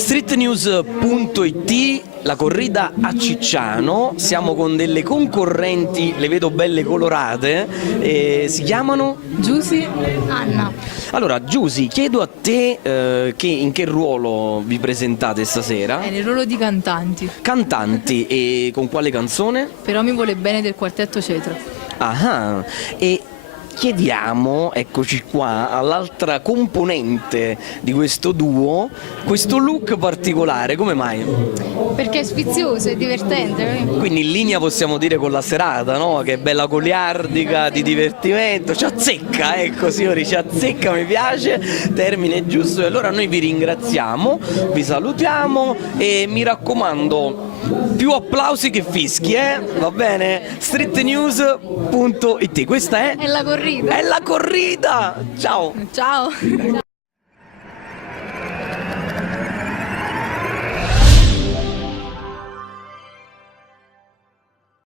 Streetnews.it, la corrida a Cicciano, siamo con delle concorrenti, le vedo belle colorate, si chiamano? Giusy, Anna. Allora Giusy, chiedo a te in che ruolo vi presentate stasera? È nel ruolo di cantanti. Cantanti, e con quale canzone? Però mi vuole bene del quartetto Cetra. Ah, e chiediamo, eccoci qua, all'altra componente di questo duo, questo look particolare, come mai? Perché è sfizioso, è divertente. Quindi in linea possiamo dire con la serata, no? Che è bella goliardica, di divertimento, ci azzecca, ecco signori, ci azzecca, mi piace, termine giusto. E allora noi vi ringraziamo, vi salutiamo e mi raccomando, più applausi che fischi, va bene? Streetnews.it, questa è È la corrida. la corrida! Ciao! Ciao!